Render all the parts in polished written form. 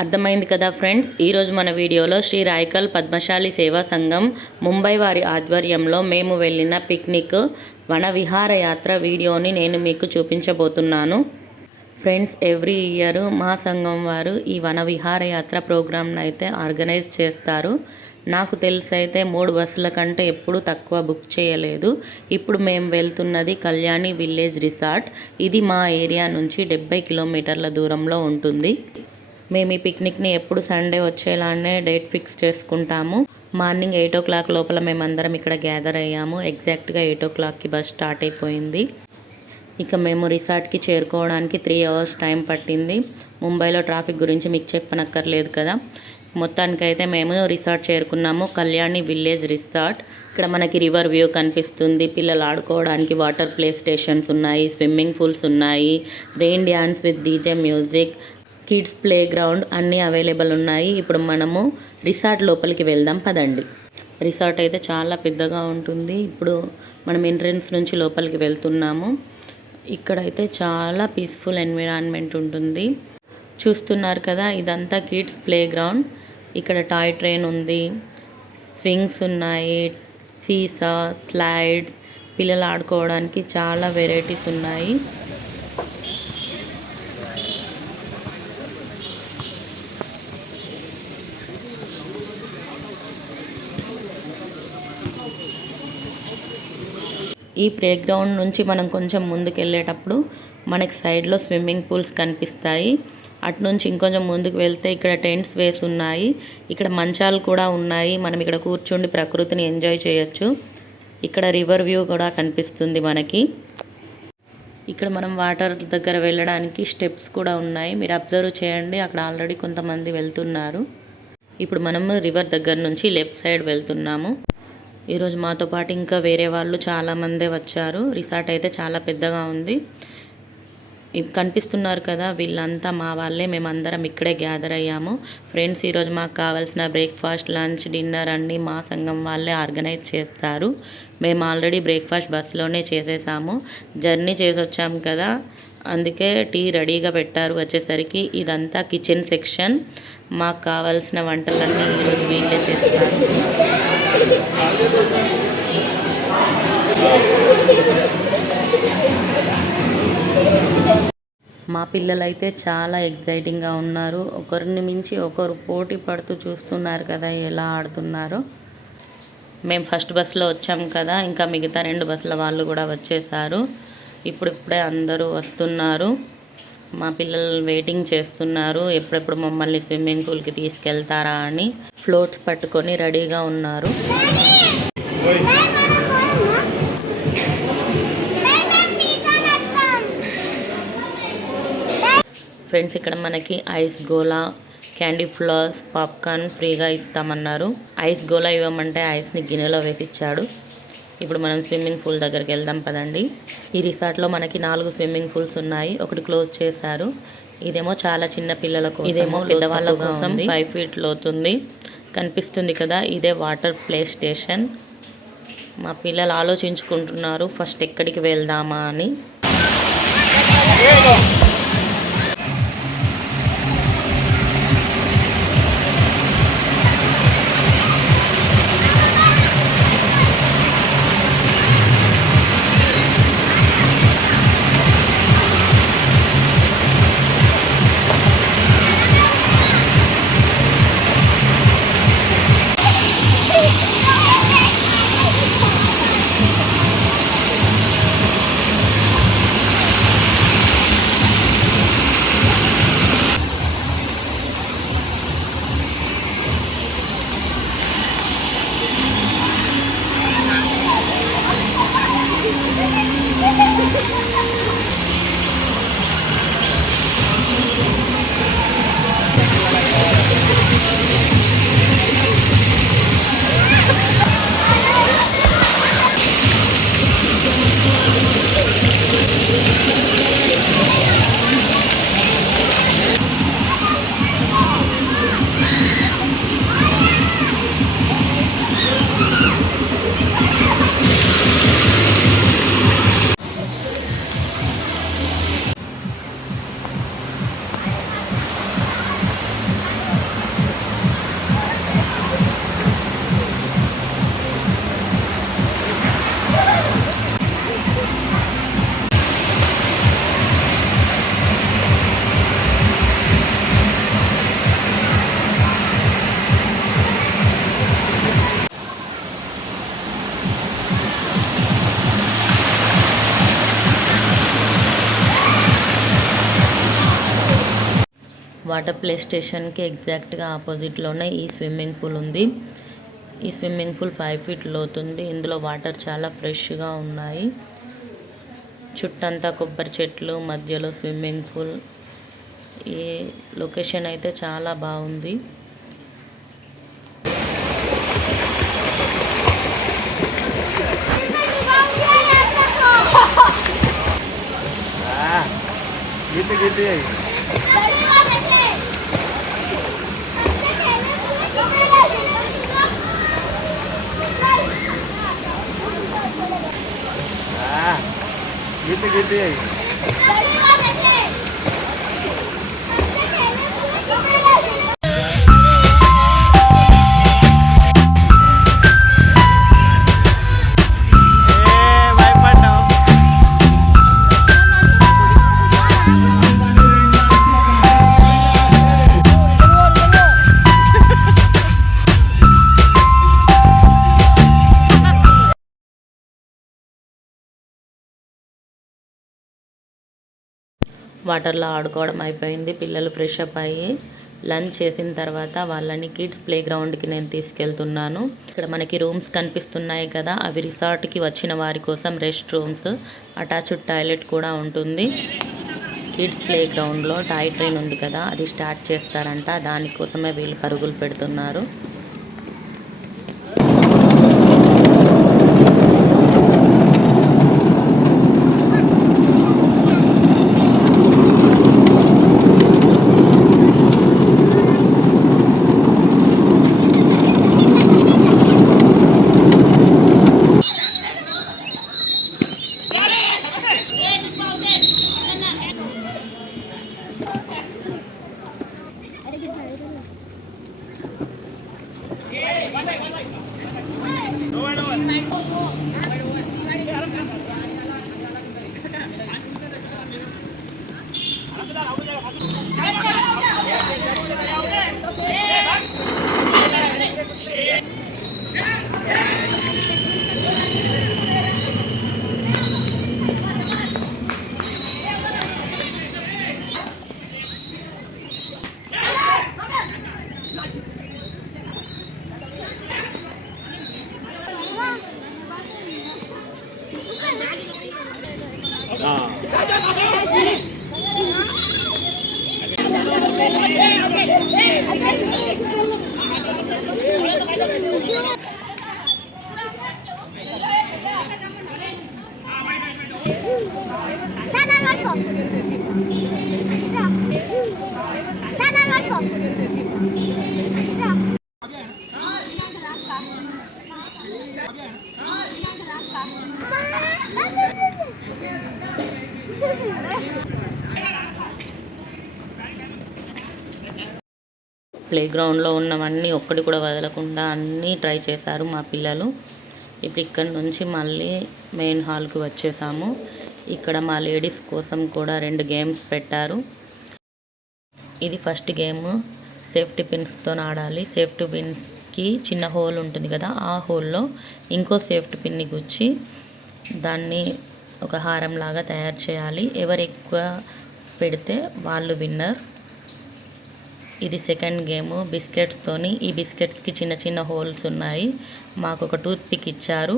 అర్థమైంది కదా ఫ్రెండ్స్, ఈరోజు మన వీడియోలో శ్రీ రాయకల్ పద్మశాలి సేవా సంఘం ముంబై వారి ఆధ్వర్యంలో మేము వెళ్ళిన పిక్నిక్ వన విహారయాత్ర వీడియోని నేను మీకు చూపించబోతున్నాను. ఫ్రెండ్స్, ఎవ్రీ ఇయర్ మా సంఘం వారు ఈ వన విహారయాత్ర ప్రోగ్రామ్ని అయితే ఆర్గనైజ్ చేస్తారు. నాకు తెలిసైతే 3 బస్సుల కంటే ఎప్పుడూ తక్కువ బుక్ చేయలేదు. ఇప్పుడు మేము వెళ్తున్నది కళ్యాణి విలేజ్ రిసార్ట్. ఇది మా ఏరియా నుంచి 70 కిలోమీటర్ల దూరంలో ఉంటుంది. మేము ఈ పిక్నిక్ని ఎప్పుడు సండే వచ్చేలానే డేట్ ఫిక్స్ చేసుకుంటాము. మార్నింగ్ 8 o'clock లోపల మేమందరం ఇక్కడ గ్యాదర్ అయ్యాము. ఎగ్జాక్ట్గా 8 o'clockకి బస్ స్టార్ట్ అయిపోయింది. ఇక మేము రిసార్ట్కి చేరుకోవడానికి 3 hours టైం పట్టింది. ముంబైలో ట్రాఫిక్ గురించి మీకు చెప్పనక్కర్లేదు కదా. మొత్తానికైతే మేము రిసార్ట్ చేరుకున్నాము, కళ్యాణి విలేజ్ రిసార్ట్. ఇక్కడ మనకి రివర్ వ్యూ కనిపిస్తుంది. పిల్లలు ఆడుకోవడానికి వాటర్ ప్లే స్టేషన్స్ ఉన్నాయి, స్విమ్మింగ్ పూల్స్ ఉన్నాయి, rain dance with DJ music, kids play ground అన్నీ అవైలబుల్ ఉన్నాయి. ఇప్పుడు మనము రిసార్ట్ లోపలికి వెళ్దాం పదండి. రిసార్ట్ అయితే చాలా పెద్దగా ఉంటుంది. ఇప్పుడు మనం ఎంట్రన్స్ నుంచి లోపలికి వెళ్తున్నాము. ఇక్కడైతే చాలా పీస్ఫుల్ ఎన్విరాన్మెంట్ ఉంటుంది. చూస్తున్నారు కదా, ఇదంతా కిడ్స్ ప్లే గ్రౌండ్. ఇక్కడ టాయ్ ట్రైన్ ఉంది, స్వింగ్స్ ఉన్నాయి, సీసా, స్లైడ్స్, పిల్లలు ఆడుకోవడానికి చాలా వెరైటీస్ ఉన్నాయి. ఈ ప్లే గ్రౌండ్ నుంచి మనం కొంచెం ముందుకు వెళ్ళేటప్పుడు మనకి సైడ్లో స్విమ్మింగ్ పూల్స్ కనిపిస్తాయి. అటు నుంచి ఇంకొంచెం ముందుకు వెళ్తే ఇక్కడ టెంట్స్ వేసి ఉన్నాయి. ఇక్కడ మంచాలు కూడా ఉన్నాయి. మనం ఇక్కడ కూర్చుండి ప్రకృతిని ఎంజాయ్ చేయొచ్చు. ఇక్కడ రివర్ వ్యూ కూడా కనిపిస్తుంది మనకి. ఇక్కడ మనం వాటర్ దగ్గర వెళ్ళడానికి స్టెప్స్ కూడా ఉన్నాయి. మీరు అబ్జర్వ్ చేయండి, అక్కడ ఆల్రెడీ కొంతమంది వెళ్తున్నారు. ఇప్పుడు మనం రివర్ దగ్గర నుంచి లెఫ్ట్ సైడ్ వెళ్తున్నాము. ఈరోజు మాతో పాటు ఇంకా వేరే వాళ్ళు చాలామందే వచ్చారు. రిసార్ట్ అయితే చాలా పెద్దగా ఉంది. కనిపిస్తున్నారు కదా, వీళ్ళంతా మా వాళ్ళే. మేమందరం ఇక్కడే గ్యాదర్ అయ్యాము. ఫ్రెండ్స్, ఈరోజు మాకు కావాల్సిన బ్రేక్ఫాస్ట్, లంచ్, డిన్నర్ అన్నీ మా సంఘం వాళ్ళే ఆర్గనైజ్ చేస్తారు. మేము ఆల్రెడీ బ్రేక్ఫాస్ట్ బస్సులోనే చేసేసాము. జర్నీ చేసి వచ్చాము కదా, అందుకే టీ రెడీగా పెట్టారు. వచ్చేసరికి ఇదంతా కిచెన్ సెక్షన్. మాకు కావాల్సిన వంటలన్నీ ఈరోజు వీళ్ళే చేస్తారు. మా పిల్లలైతే చాలా ఎగ్జైటింగ్గా ఉన్నారు. ఒకరిని మించి ఒకరు పోటీ పడుతూ చూస్తున్నారు కదా ఎలా ఆడుతున్నారో. మేము ఫస్ట్ బస్సులో వచ్చాము కదా, ఇంకా మిగతా 2 బస్సుల వాళ్ళు కూడా వచ్చేసారు. ఇప్పుడిప్పుడే అందరూ వస్తున్నారు. మా పిల్లలు వెయిటింగ్ చేస్తున్నారు, ఎప్పుడెప్పుడు మమ్మల్ని స్విమ్మింగ్ పూల్కి తీసుకెళ్తారా అని. ఫ్లోట్స్ పట్టుకొని రెడీగా ఉన్నారు. ఫ్రెండ్స్, ఇక్కడ మనకి ఐస్ గోలా, క్యాండీ ఫ్లవర్స్, పాప్కార్న్ ఫ్రీగా ఇస్తామన్నారు. ఐస్ గోలా ఇవ్వమంటే ఐస్ని గిన్నెలో వేసిచ్చాడు. ఇప్పుడు మనం స్విమ్మింగ్ పూల్ దగ్గరికి వెళ్దాం పదండి. ఈ రిసార్ట్లో మనకి 4 స్విమ్మింగ్ పూల్స్ ఉన్నాయి. ఒకటి క్లోజ్ చేశారు. ఇదేమో చాలా చిన్న పిల్లలకు, ఇదేమో పెద్దవాళ్ళ కోసం 5 feet లోతుంది. కనిపిస్తుంది కదా, ఇదే వాటర్ ప్లే స్టేషన్. మా పిల్లలు ఆలోచించుకుంటున్నారు ఫస్ట్ ఎక్కడికి వెళ్దామా అని. వాటర్ ప్లే స్టేషన్కి ఎగ్జాక్ట్గా ఆపోజిట్లోనే ఈ స్విమ్మింగ్ పూల్ ఉంది. ఈ స్విమ్మింగ్ పూల్ 5 ఫీట్ లోతుంది. ఇందులో వాటర్ చాలా ఫ్రెష్గా ఉన్నాయి. చుట్టంతా కొబ్బరి చెట్లు, మధ్యలో స్విమ్మింగ్ పూల్. ఈ లొకేషన్ అయితే చాలా బాగుంది. వాటర్లో ఆడుకోవడం అయిపోయింది. పిల్లలు ఫ్రెష్ అప్ అయ్యి లంచ్ చేసిన తర్వాత వాళ్ళని కిడ్స్ ప్లే గ్రౌండ్కి నేను తీసుకెళ్తున్నాను. ఇక్కడ మనకి రూమ్స్ కనిపిస్తున్నాయి కదా, అవి రిసార్ట్కి వచ్చిన వారి కోసం రెస్ట్ రూమ్స్. అటాచ్డ్ టాయిలెట్ కూడా ఉంటుంది. కిడ్స్ ప్లే గ్రౌండ్లో టాయ్ ట్రైన్ ఉంది కదా, అది స్టార్ట్ చేస్తారంట. దానికోసమే వీళ్ళు పరుగులు పెడుతున్నారు. ప్లే గ్రౌండ్లో ఉన్నవన్నీ ఒక్కటి కూడా వదలకుండా అన్నీ ట్రై చేశారు మా పిల్లలు. ఇప్పుడు ఇక్కడ నుంచి మళ్ళీ మెయిన్ హాల్కి వచ్చేసాము. ఇక్కడ మా లేడీస్ కోసం కూడా 2 గేమ్స్ పెట్టారు. ఇది ఫస్ట్ గేమ్, సేఫ్టీ పిన్స్తో ఆడాలి. సేఫ్టీ పిన్స్కి చిన్న హోల్ ఉంటుంది కదా, ఆ హోల్లో ఇంకో సేఫ్టీ పిన్ని గుచ్చి దాన్ని ఒక హారం లాగా తయారు చేయాలి. ఎవరు ఎక్కువ పెడితే వాళ్ళు విన్నర్. ఇది సెకండ్ గేమ్, బిస్కెట్స్తోని. ఈ బిస్కెట్స్కి చిన్న చిన్న హోల్స్ ఉన్నాయి. మాకు ఒక టూత్ పిక్ ఇచ్చారు.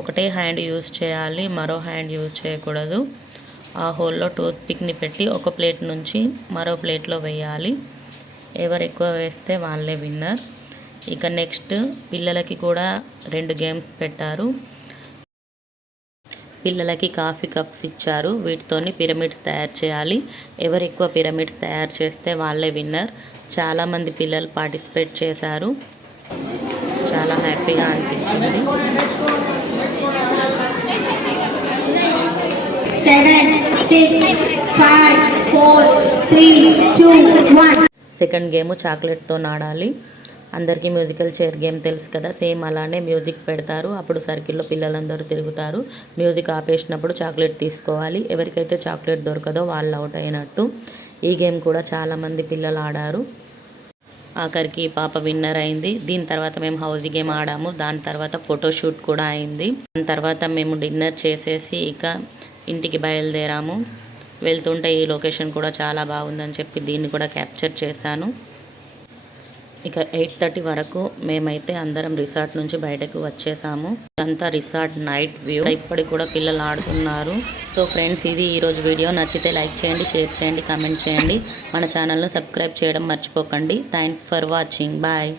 ఒకటే హ్యాండ్ యూజ్ చేయాలి, మరో హ్యాండ్ యూజ్ చేయకూడదు. ఆ హోల్లో టూత్ పిక్ని పెట్టి ఒక ప్లేట్ నుంచి మరో ప్లేట్లో వేయాలి. ఎవరు ఎక్కువ వేస్తే వాళ్ళే విన్నర్. ఇక నెక్స్ట్ పిల్లలకి కూడా 2 గేమ్స్ పెట్టారు. పిల్లలకి కాఫీ కప్స్ ఇచ్చారు. వీటితోని పిరమిడ్స్ తయారు చేయాలి. ఎవరు ఎక్కువ పిరమిడ్స్ తయారు చేస్తే వాళ్ళే విన్నర్. చాలామంది పిల్లలు పార్టిసిపేట్ చేశారు. చాలా హ్యాపీగా అనిపించింది. 7, 6, 5, 4, 3, 2, 1. సెకండ్ గేమ్ చాక్లెట్తో ఆడాలి. అందరికీ మ్యూజికల్ చైర్ గేమ్ తెలుసు కదా, సేమ్ అలానే మ్యూజిక్ పెడతారు. అప్పుడు సర్కిల్లో పిల్లలందరూ తిరుగుతారు. మ్యూజిక్ ఆపేసినప్పుడు చాక్లెట్ తీసుకోవాలి. ఎవరికైతే చాక్లెట్ దొరకదో వాళ్ళు అవుట్ అయినట్టు. ఈ గేమ్ కూడా చాలామంది పిల్లలు ఆడారు. ఆఖరికి పాప విన్నర్ అయింది. దీని తర్వాత మేము హౌస్ గేమ్ ఆడాము. దాని తర్వాత ఫోటోషూట్ కూడా అయింది. దాని తర్వాత మేము డిన్నర్ చేసేసి ఇక ఇంటికి బయలుదేరాము. వెళ్తుంటే ఈ లొకేషన్ కూడా చాలా బాగుందని చెప్పి దీన్ని కూడా క్యాప్చర్ చేశాను. ఇక 8:30 వరకు మేమైతే అందరం రిసార్ట్ నుంచి బయటకు వచ్చేసాము. అంతా రిసార్ట్ నైట్ వ్యూ. ఇప్పటికి కూడా పిల్లలు ఆడుతున్నారు. సో ఫ్రెండ్స్, ఇది ఈరోజు వీడియో. నచ్చితే లైక్ చేయండి, షేర్ చేయండి, కామెంట్ చేయండి. మన ఛానల్ను సబ్స్క్రైబ్ చేయడం మర్చిపోకండి. Thanks for watching. బాయ్.